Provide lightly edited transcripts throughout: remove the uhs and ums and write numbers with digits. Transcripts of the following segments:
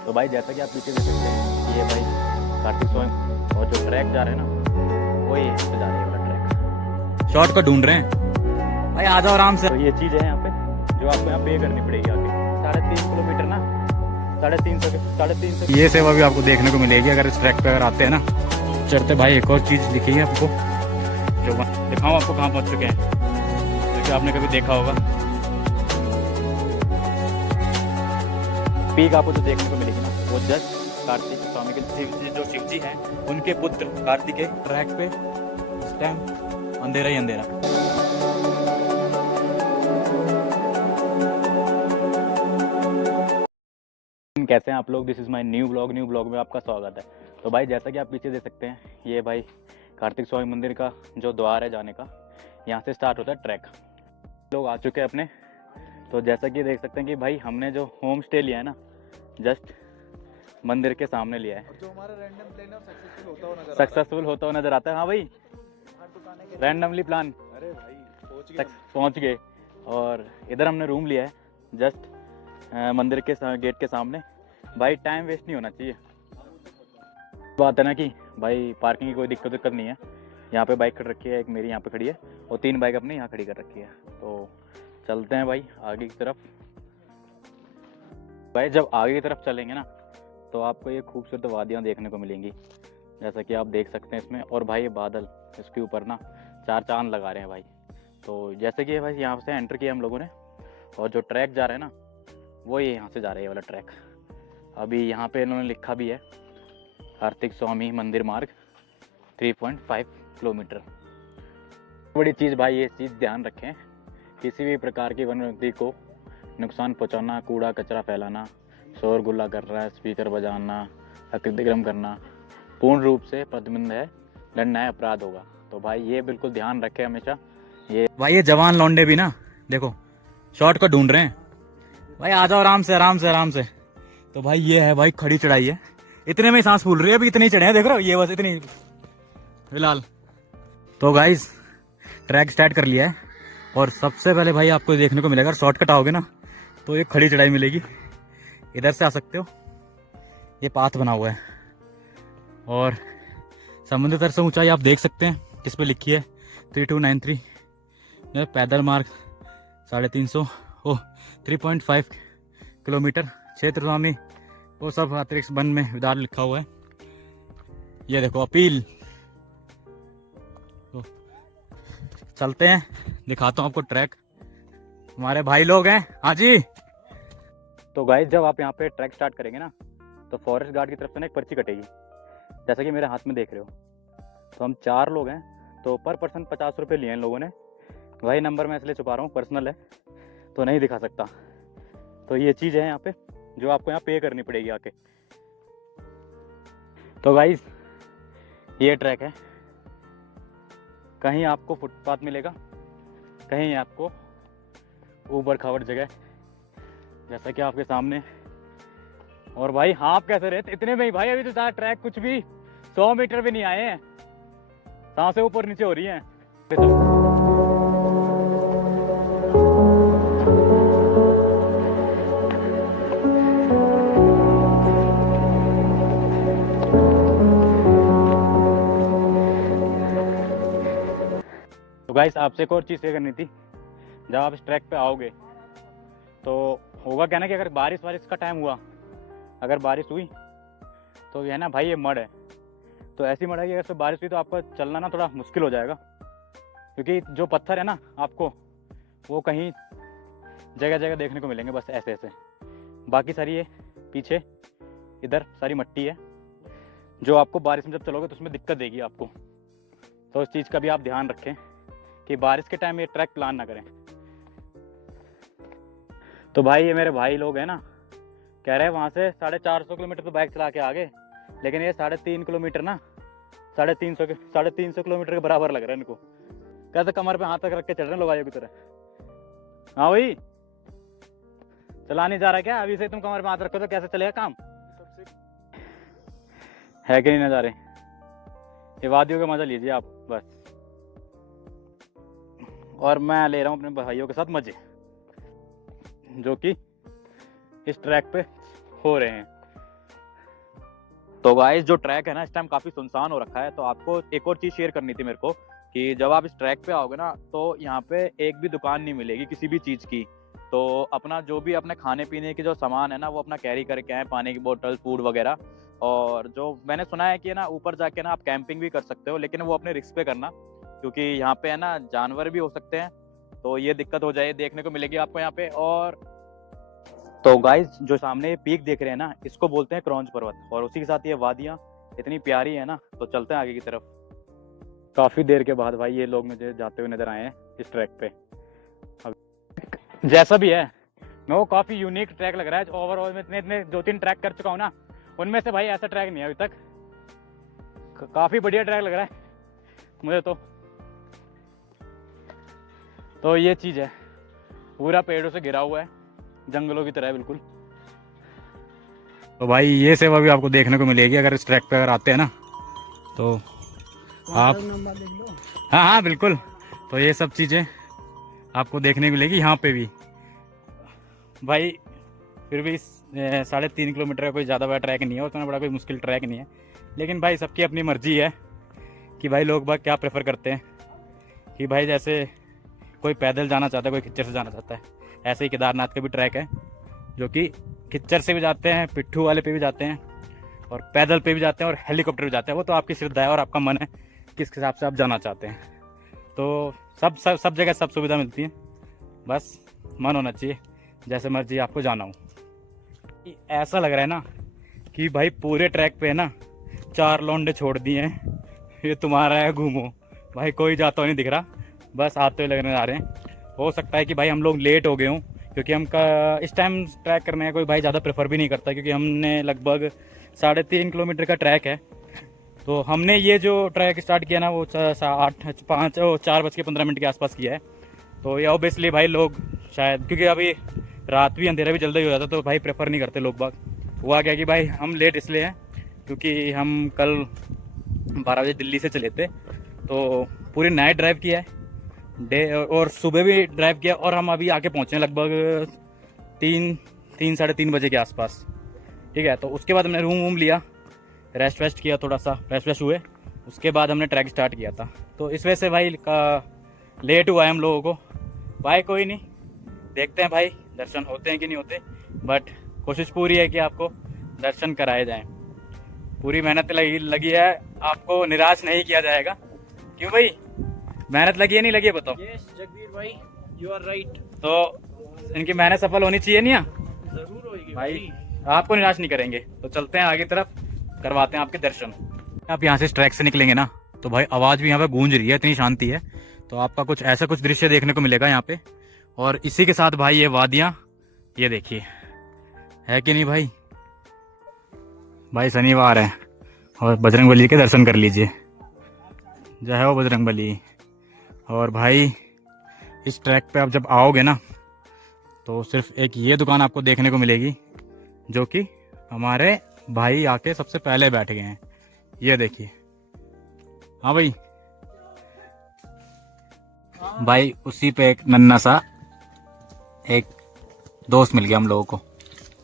तो भाई जैसा कि आप पीछे देख सकते हैं ये भाई कार्तिक स्वामी और जो ट्रैक जा रहे हैं ना वो ये से जा रहे हैं वाला ट्रैक। शॉर्ट को ढूंढ रहे हैं भाई, आ जाओ आराम से। तो ये चीज़ है यहाँ पे जो आपको यहाँ पे करनी पड़ेगी आगे 3.5 किलोमीटर ना 350 ये सेवा भी आपको देखने को मिलेगी अगर इस ट्रैक पे अगर आते हैं ना। चढ़ते भाई एक और चीज़ दिखी है आपको, जो दिखाऊँ आपको कहाँ पहुँच चुके हैं, क्योंकि आपने कभी देखा होगा। पीक आपको जो देखने को मिलेगी ना वो जस्ट कार्तिक स्वामी के जो शिव जी हैं उनके पुत्र कार्तिकेय। ट्रैक पे इस टाइम अंधेरा ही अंधेरा। कैसे हैं आप लोग? This is my new blog में आपका स्वागत है। तो भाई जैसा कि आप पीछे देख सकते हैं ये भाई कार्तिक स्वामी मंदिर का जो द्वार है जाने का, यहाँ से स्टार्ट होता है ट्रैक। लोग आ चुके हैं अपने। तो जैसा कि देख सकते हैं कि भाई हमने जो होम स्टे लिया है ना जस्ट मंदिर के सामने लिया है, जो हमारा रैंडम प्लान है सक्सेसफुल होता हुआ नजर आता है। हाँ भाई रैंडमली प्लान अरे भाई पहुँच गए। और इधर हमने रूम लिया है जस्ट मंदिर के गेट के सामने। भाई टाइम वेस्ट नहीं होना चाहिए। बात है ना कि भाई पार्किंग की कोई दिक्कत नहीं है। यहाँ पे बाइक खड़ी रखी है, एक मेरी यहाँ पे खड़ी है और 3 बाइक अपने यहाँ खड़ी कर रखी है। तो चलते हैं भाई आगे की तरफ। भाई जब आगे की तरफ चलेंगे ना तो आपको ये खूबसूरत वादियाँ देखने को मिलेंगी, जैसा कि आप देख सकते हैं इसमें। और भाई ये बादल इसके ऊपर ना 4 चांद लगा रहे हैं भाई। तो जैसे कि भाई यहाँ से एंटर किया हम लोगों ने, और जो ट्रैक जा रहा है ना वो ये यहाँ से जा रहा है, ये वाला ट्रैक। अभी यहाँ पे इन्होंने लिखा भी है कार्तिक स्वामी मंदिर मार्ग 3.5 किलोमीटर। बड़ी चीज़ भाई ये चीज़ ध्यान रखें, किसी भी प्रकार की वनस्पति को नुकसान पहुँचाना, कूड़ा कचरा फैलाना, शोर गुल्ला कर रहा है, स्पीकर बजाना, अतिक्रमण करना पूर्ण रूप से प्रतिबंध है, दंडनीय अपराध होगा। तो भाई ये बिल्कुल ध्यान रखें हमेशा। ये भाई ये जवान लौंडे भी ना देखो शॉर्ट को ढूंढ रहे हैं भाई, आ जाओ आराम से आराम से आराम से। तो भाई ये है भाई खड़ी चढ़ाई है, इतने में सांस फूल रही है। अभी इतने ही चढ़े हैं, देख रहे हो, ये बस इतनी फिलहाल। तो गाइस ट्रैक स्टार्ट कर लिया है और सबसे पहले भाई आपको देखने को मिलेगा, शॉर्टकट आओगे ना तो ये खड़ी चढ़ाई मिलेगी। इधर से आ सकते हो, ये पाथ बना हुआ है और समुद्र तल से ऊंचाई आप देख सकते हैं जिस पे लिखी है 3293। पैदल मार्ग 350 3.5 किलोमीटर क्षेत्र स्वामी वो सब अतिरिक्त वन में विदार लिखा हुआ है। ये देखो अपील। तो चलते हैं, दिखाता हूँ आपको ट्रैक। हमारे भाई लोग हैं। हाँ जी। तो गाइस जब आप यहाँ पे ट्रैक स्टार्ट करेंगे ना तो फॉरेस्ट गार्ड की तरफ से ना एक पर्ची कटेगी, जैसा कि मेरे हाथ में देख रहे हो। तो हम 4 लोग हैं, तो पर पर्सन 50 रुपये लिए हैं इन लोगों ने। वही नंबर मैं इसलिए छुपा रहा हूँ, पर्सनल है तो नहीं दिखा सकता। तो ये चीज़ है यहाँ पे जो आपको यहाँ पे करनी पड़ेगी आके। तो गाइस ये ट्रैक है, कहीं आपको फुटपाथ मिलेगा, कहीं आपको ऊबड़ खाबड़ जगह जैसा कि आपके सामने। और भाई हाँ कैसे रहते इतने में ही भाई, अभी तो ज़्यादा ट्रैक कुछ भी 100 मीटर भी नहीं आए हैं, सांसें ऊपर नीचे हो रही हैं। तो गाइस आपसे एक और चीज़ ये करनी थी, जब आप इस ट्रैक पे आओगे तो होगा क्या ना कि अगर बारिश का टाइम हुआ, अगर बारिश हुई तो ये है ना भाई ये मड है, तो ऐसी मड है कि अगर बारिश हुई तो आपका चलना ना थोड़ा मुश्किल हो जाएगा, क्योंकि जो पत्थर है ना आपको वो कहीं जगह जगह देखने को मिलेंगे बस ऐसे ऐसे। बाकी सारी ये पीछे इधर सारी मट्टी है जो आपको बारिश में जब चलोगे तो उसमें दिक्कत देगी आपको। तो उस चीज़ का भी आप ध्यान रखें कि बारिश के टाइम ये ट्रैक प्लान ना करें। तो भाई ये मेरे भाई लोग हैं ना, कह रहे हैं वहाँ से 450 किलोमीटर तो बाइक चला के आ गए, लेकिन ये 3.5 किलोमीटर ना 350 किलोमीटर के बराबर लग रहा है इनको। कैसे कमर पे हाथ तक रख के चल रहे हैं लोग आयो की तरह। हाँ भाई चला नहीं जा रहा क्या? अभी से तुम कमर पे हाथ रखो तो कैसे चलेगा काम? है कि नहीं नज़ारे? ये वादियों का मजा लीजिए आप बस। और मैं ले रहा हूँ अपने भाइयों के साथ मजे, जो कि इस ट्रैक पे हो रहे हैं। तो गाइस जो ट्रैक है ना इस टाइम काफ़ी सुनसान हो रखा है, तो आपको एक और चीज़ शेयर करनी थी मेरे को कि जब आप इस ट्रैक पे आओगे ना तो यहाँ पे एक भी दुकान नहीं मिलेगी किसी भी चीज़ की। तो अपना जो भी अपने खाने पीने के जो सामान है ना वो अपना कैरी करके आए, पानी की बोतल, फूड वगैरह। और जो मैंने सुना है कि ना ऊपर जाके ना आप कैंपिंग भी कर सकते हो, लेकिन वो अपने रिस्क पे करना, क्योंकि यहाँ पे है ना जानवर भी हो सकते हैं, तो ये दिक्कत हो जाए देखने को मिलेगी आपको यहाँ पे। और तो गाइस जो सामने ये पीक देख रहे हैं ना इसको बोलते हैं क्रॉन्च पर्वत, और उसी के साथ ये वादियाँ इतनी प्यारी है ना। तो चलते हैं आगे की तरफ। काफ़ी देर के बाद भाई ये लोग मुझे जाते हुए नजर आए हैं इस ट्रैक पे। अब जैसा भी है मैं वो काफ़ी यूनिक ट्रैक लग रहा है। ओवरऑल में इतने 2-3 ट्रैक कर चुका हूँ ना, उनमें से भाई ऐसा ट्रैक नहीं है अभी तक। काफ़ी बढ़िया ट्रैक लग रहा है मुझे तो ये चीज़ है, पूरा पेड़ों से घिरा हुआ है, जंगलों की तरह है बिल्कुल। तो भाई ये सेवा भी आपको देखने को मिलेगी अगर इस ट्रैक पे अगर आते हैं ना, तो आप हाँ हाँ बिल्कुल। तो ये सब चीज़ें आपको देखने को मिलेगी यहाँ पे भी। भाई फिर भी 3.5 किलोमीटर का कोई ज़्यादा बड़ा ट्रैक नहीं है, उतना बड़ा कोई मुश्किल ट्रैक नहीं है। लेकिन भाई सबकी अपनी मर्जी है कि भाई लोग बाग क्या प्रेफर करते हैं, कि भाई जैसे कोई पैदल जाना चाहता है, कोई खच्चर से जाना चाहता है। ऐसे ही केदारनाथ का भी ट्रैक है जो कि खच्चर से भी जाते हैं, पिट्ठू वाले पे भी जाते हैं, और पैदल पे भी जाते हैं, और हेलीकॉप्टर भी जाते हैं। वो तो आपकी श्रद्धा है और आपका मन है किस हिसाब से आप जाना चाहते हैं। तो सब जगह सब सुविधा मिलती है, बस मन होना चाहिए, जैसे मर्जी आपको जाना हो। ऐसा लग रहा है ना कि भाई पूरे ट्रैक पे ना 4 लौंडे छोड़ दिए हैं, ये तुम्हारा है घूमो। भाई कोई जाता हुआ नहीं दिख रहा, बस आते हुए लगने आ रहे हैं। हो सकता है कि भाई हम लोग लेट हो गए हों, क्योंकि हम इस टाइम ट्रैक करने का कोई भाई ज़्यादा प्रेफर भी नहीं करता, क्योंकि हमने लगभग 3.5 किलोमीटर का ट्रैक है। तो हमने ये जो ट्रैक स्टार्ट किया ना वो 4:15 के आसपास किया है। तो ये ऑब्वियसली भाई लोग शायद, क्योंकि अभी रात भी अंधेरा भी जल्दी हो जाता, तो भाई प्रेफर नहीं करते लोग बाग। हुआ क्या कि भाई हम लेट इसलिए हैं क्योंकि हम कल 12 बजे दिल्ली से चले थे, तो पूरी नाइट ड्राइव किया है डे, और सुबह भी ड्राइव किया, और हम अभी आके पहुँचे हैं लगभग 3 3:30 बजे के आसपास। ठीक है, तो उसके बाद हमने रूम लिया, रेस्ट वेस्ट किया, थोड़ा सा रेस्ट वेस्ट हुए, उसके बाद हमने ट्रैक स्टार्ट किया था। तो इस वजह से भाई लेट हुआ है हम लोगों को। भाई कोई नहीं, देखते हैं भाई दर्शन होते हैं कि नहीं होते, बट कोशिश पूरी है कि आपको दर्शन कराए जाएं। पूरी मेहनत लगी है, आपको निराश नहीं किया जाएगा। क्यों भाई, मेहनत लगी है नहीं लगी है बताओ? यस जगवीर भाई, यू आर राइट। तो इनकी मेहनत सफल होनी चाहिए नहीं? जरूर होगी भाई आपको निराश नहीं करेंगे। तो चलते हैं आगे तरफ, करवाते हैं आपके दर्शन। आप यहाँ से इस ट्रैक से निकलेंगे ना तो भाई आवाज़ भी यहाँ पे गूंज रही है, इतनी शांति है। तो आपका कुछ ऐसा कुछ दृश्य देखने को मिलेगा यहाँ पे, और इसी के साथ भाई ये वादियाँ, ये देखिए है कि नहीं भाई। भाई शनिवार है और बजरंगबली के दर्शन कर लीजिए, जय हो बजरंगबली। और भाई इस ट्रैक पे आप जब आओगे ना तो सिर्फ एक ये दुकान आपको देखने को मिलेगी जो कि हमारे भाई आके सबसे पहले बैठ गए हैं, ये देखिए। हाँ भाई उसी पे एक नन्ना सा एक दोस्त मिल गया हम लोगों को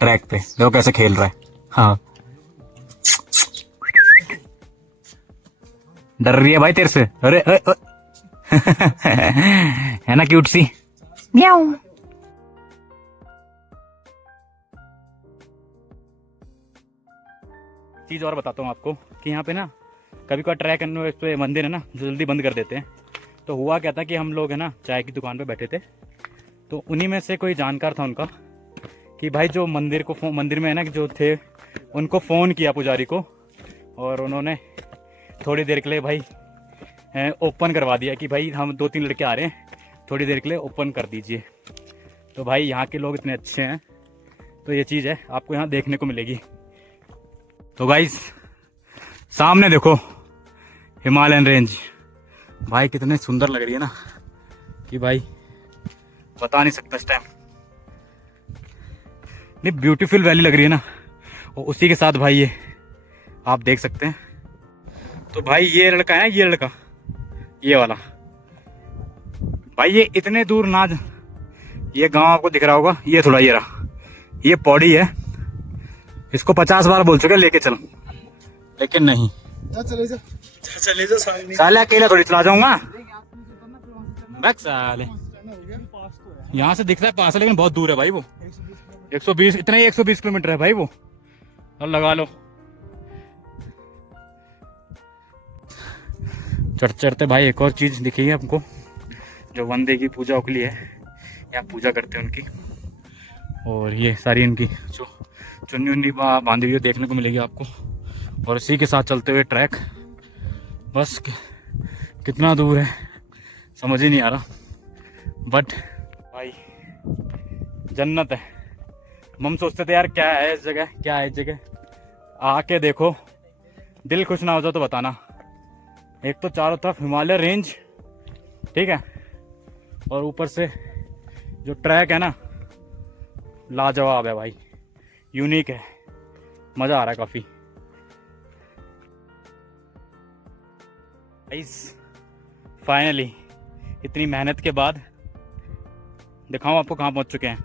ट्रैक पे, देखो कैसे खेल रहा है। हाँ डर रही है भाई तेरे से, अरे है ना क्यूट सी, म्याऊ। चीज और बताता हूँ आपको कि यहाँ पे ना कभी कभी ट्रैक पे मंदिर है ना जल्दी बंद कर देते हैं। तो हुआ क्या था कि हम लोग है ना चाय की दुकान पे बैठे थे, तो उन्हीं में से कोई जानकार था उनका कि भाई जो मंदिर में है ना जो थे उनको फ़ोन किया पुजारी को, और उन्होंने थोड़ी देर के लिए भाई ओपन करवा दिया कि भाई हम 2-3 लड़के आ रहे हैं, थोड़ी देर के लिए ओपन कर दीजिए। तो भाई यहाँ के लोग इतने अच्छे हैं, तो ये चीज़ है आपको यहाँ देखने को मिलेगी। तो गाइस सामने देखो हिमालयन रेंज, भाई कितने सुंदर लग रही है ना कि भाई बता नहीं सकता इस टाइम, नहीं ब्यूटीफुल वैली लग रही है ना। और उसी के साथ भाई ये आप देख सकते हैं। तो भाई ये लड़का है, ये लड़का ये वाला भाई, ये इतने दूर ना, ये गांव आपको दिख रहा होगा, ये थोड़ा ये रहा, ये पौड़ी है, इसको 50 बार बोल चुके लेके चल, लेकिन नहीं, चले जा सामने। साले अकेला थोड़ी चला जाऊंगा। बैक साले, यहाँ से दिखता है पास है लेकिन बहुत दूर है भाई वो। 120 इतना ही 120 किलोमीटर है भाई वो, और लगा लो। चढ़ते चढ़ते भाई एक और चीज दिखी है हमको, जो वंदे की पूजा उकली है, यहाँ पूजा करते हैं उनकी। और ये सारी इनकी जो चुन्नी उन्नी बांधी हुई देखने को मिलेगी आपको। और इसी के साथ चलते हुए ट्रैक, बस कितना दूर है समझ ही नहीं आ रहा, बट भाई जन्नत है। हम सोचते थे यार क्या है इस जगह, क्या है इस जगह, आके देखो दिल खुश ना हो जाए तो बताना। एक तो चारों तरफ हिमालय रेंज, ठीक है, और ऊपर से जो ट्रैक है ना लाजवाब है भाई, यूनिक है, मज़ा आ रहा है काफ़ी। फाइनली इतनी मेहनत के बाद दिखाऊं आपको कहाँ पहुँच चुके हैं,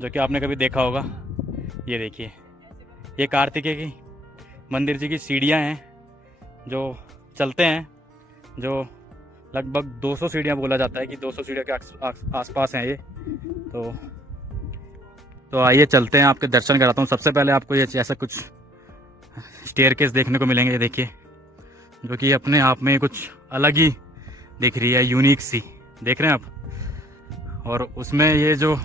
जो कि आपने कभी देखा होगा। ये देखिए, ये कार्तिकेय की मंदिर जी की सीढ़ियाँ हैं जो चलते हैं, जो लगभग 200 सीढ़ियाँ बोला जाता है कि 200 सीढ़ियों के आसपास हैं ये। तो आइए चलते हैं, आपके दर्शन कराता हूँ। सबसे पहले आपको ये ऐसा कुछ स्टेयरकेस देखने को मिलेंगे, ये देखिए, जो कि अपने आप में कुछ अलग ही दिख रही है, यूनिक सी, देख रहे हैं आप। और उसमें ये जो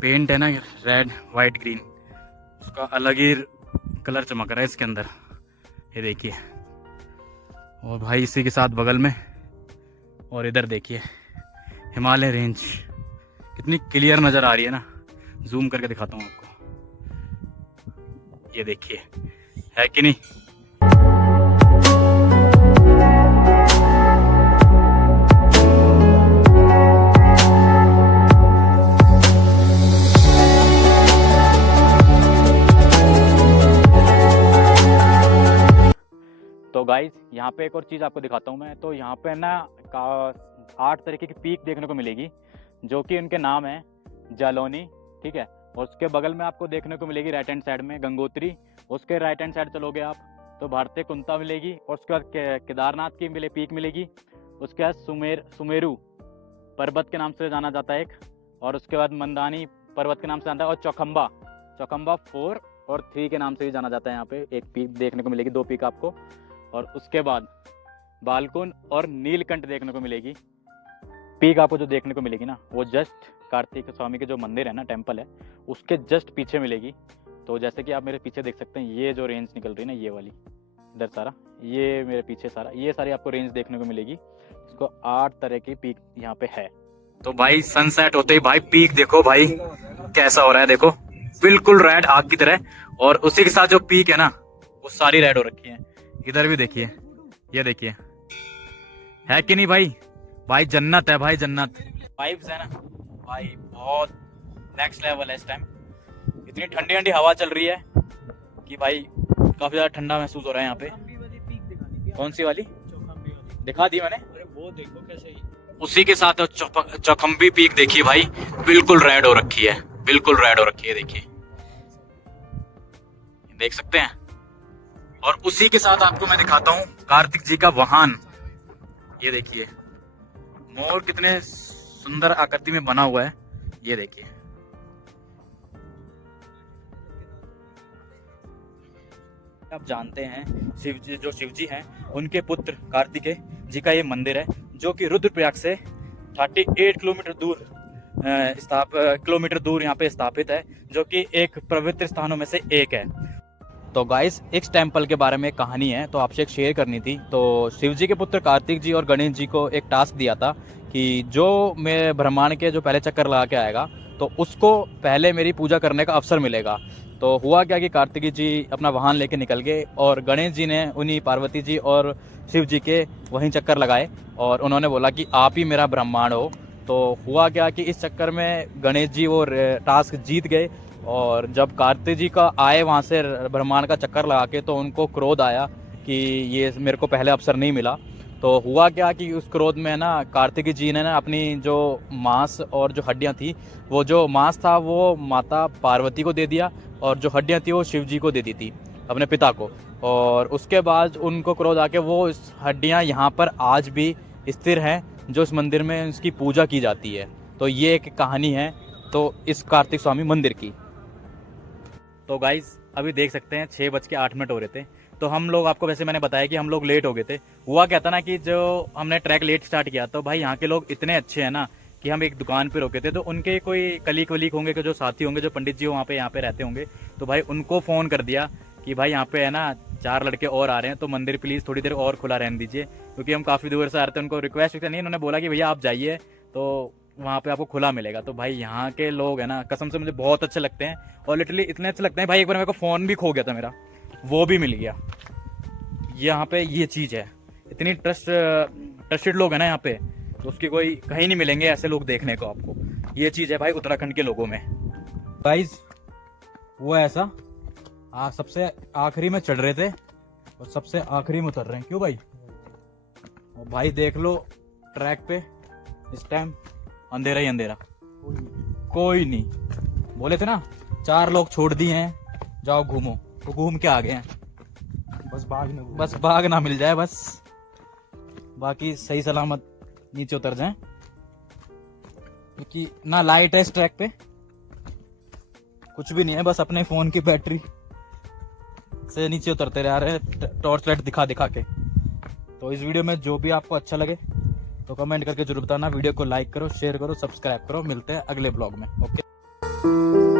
पेंट है ना, रेड वाइट ग्रीन, उसका अलग ही कलर चमक रहा है इसके अंदर, ये देखिए। और भाई इसी के साथ बगल में और इधर देखिए हिमालय रेंज, कितनी क्लियर नज़र आ रही है ना, जूम करके दिखाता हूँ आपको, ये देखिए, है कि नहीं। तो गाइज यहाँ पे एक और चीज़ आपको दिखाता हूँ मैं। तो यहाँ पे ना 8 तरीके की पीक देखने को मिलेगी, जो कि उनके नाम है जालौनी, ठीक है। और उसके बगल में आपको देखने को मिलेगी राइट हैंड साइड में गंगोत्री, उसके राइट हैंड साइड चलोगे आप तो भारतीय कुंता मिलेगी, और उसके बाद केदारनाथ की पीक मिलेगी, उसके बाद सुमेरु पर्वत के नाम से जाना जाता है एक, और उसके बाद मंदानी पर्वत के नाम से जाना है, और चौखंबा 4 और 3 के नाम से भी जाना जाता है। यहाँ पे एक पीक देखने को मिलेगी, 2 पीक आपको। और उसके बाद बालकुन और नीलकंठ देखने को मिलेगी। पीक आपको जो देखने को मिलेगी ना, वो जस्ट कार्तिक स्वामी के जो मंदिर है ना, टेम्पल है, उसके जस्ट पीछे मिलेगी। तो जैसे कि आप मेरे पीछे देख सकते हैं, ये जो रेंज निकल रही है ना, ये वाली इधर सारा, ये मेरे पीछे सारा, ये सारी आपको रेंज देखने को मिलेगी। इसको 8 तरह की पीक यहाँ पे है। तो भाई सनसेट होते ही भाई पीक देखो भाई कैसा हो रहा है, देखो बिल्कुल रेड आग की तरह। और उसी के साथ जो पीक है ना, वो सारी रेड हो रखी है। इधर भी देखिए, ये देखिए, है कि नहीं भाई। भाई जन्नत है भाई, जन्नत। वाइब्स है ना भाई, बहुत नेक्स्ट लेवल है इस टाइम। इतनी ठंडी ठंडी हवा चल रही है कि भाई काफी ज्यादा ठंडा महसूस हो रहा है यहाँ पे। कौन सी वाली दिखा दी मैंने, वो देखो कैसे। उसी के साथ चौखंबी पीक देखिए भाई, बिल्कुल रेड हो रखी है, बिल्कुल रेड हो रखी है, देखिए, देख सकते हैं। और उसी के साथ आपको मैं दिखाता हूँ कार्तिक जी का वाहन, ये देखिए, मोर कितने सुंदर आकृति में बना हुआ है, ये देखिए। आप जानते हैं शिव जी हैं, उनके पुत्र कार्तिकेय जी का ये मंदिर है, जो कि रुद्रप्रयाग से 38 किलोमीटर दूर यहाँ पे स्थापित है, जो कि एक पवित्र स्थानों में से एक है। तो गाइस, इस टेम्पल के बारे में एक कहानी है, तो आपसे एक शेयर करनी थी। तो शिव जी के पुत्र कार्तिक जी और गणेश जी को एक टास्क दिया था कि जो मेरे ब्रह्मांड के जो पहले चक्कर लगा के आएगा, तो उसको पहले मेरी पूजा करने का अवसर मिलेगा। तो हुआ क्या कि कार्तिक जी अपना वाहन लेके निकल गए, और गणेश जी ने उन्हीं पार्वती जी और शिव जी के वहीं चक्कर लगाए, और उन्होंने बोला कि आप ही मेरा ब्रह्मांड हो। तो हुआ क्या कि इस चक्कर में गणेश जी वो टास्क जीत गए, और जब कार्तिक जी का आए वहाँ से ब्रह्मांड का चक्कर लगा के, तो उनको क्रोध आया कि ये मेरे को पहले अवसर नहीं मिला। तो हुआ क्या कि उस क्रोध में ना कार्तिक जी ने ना अपनी जो मांस और जो हड्डियां थी, वो जो मांस था वो माता पार्वती को दे दिया, और जो हड्डियां थी वो शिव जी को दे दी थी। अपने पिता को, और उसके बाद उनको क्रोध आके वो इस हड्डियाँ यहाँ पर आज भी स्थिर हैं, जो इस मंदिर में इसकी पूजा की जाती है। तो ये एक कहानी है तो इस कार्तिक स्वामी मंदिर की। तो गाइज अभी देख सकते हैं 6:08 हो रहे थे। तो हम लोग, आपको वैसे मैंने बताया कि हम लोग लेट हो गए थे। हुआ क्या था ना कि जो हमने ट्रैक लेट स्टार्ट किया, तो भाई यहाँ के लोग इतने अच्छे हैं ना कि हम एक दुकान पे रुके थे, तो उनके कोई कलीग वलीग होंगे, जो साथी होंगे, जो पंडित जी वहाँ पे यहाँ पे रहते होंगे, तो भाई उनको फ़ोन कर दिया कि भाई यहाँ पे है ना 4 लड़के और आ रहे हैं, तो मंदिर प्लीज़ थोड़ी देर और खुला रहने दीजिए, क्योंकि हम काफ़ी दूर से आ रहे थे। उनको रिक्वेस्ट नहीं, उन्होंने बोला कि भैया आप जाइए तो वहाँ पे आपको खुला मिलेगा। तो भाई यहाँ के लोग है ना, कसम से मुझे बहुत अच्छे लगते हैं, और लिटरली इतने अच्छे लगते हैं भाई। एक बार मेरे को फ़ोन भी खो गया था मेरा, वो भी मिल गया। यहाँ पे ये चीज़ है, इतनी ट्रस्टेड लोग हैं ना यहाँ पे, तो उसकी कोई कहीं नहीं मिलेंगे ऐसे लोग देखने को आपको। ये चीज़ है भाई उत्तराखंड के लोगों में। गाइस वो ऐसा सबसे आखिरी में चढ़ रहे थे और सबसे आखिरी में उतर रहे हैं, क्यों भाई? और भाई देख लो ट्रैक पे इस टाइम अंधेरा ही अंधेरा, कोई नहीं। बोले थे ना 4 लोग छोड़ दिए हैं, जाओ घूमो, तो घूम के आ गए हैं। बस बाघ ना मिल जाए बस, बाकी सही सलामत नीचे उतर जाएं, क्योंकि ना लाइट है इस ट्रैक पे, कुछ भी नहीं है, बस अपने फोन की बैटरी से नीचे उतरते रह रहे हैं टॉर्च लाइट दिखा दिखा के। तो इस वीडियो में जो भी आपको अच्छा लगे तो कमेंट करके जरूर बताना। वीडियो को लाइक करो, शेयर करो, सब्सक्राइब करो। मिलते हैं अगले ब्लॉग में। ओके।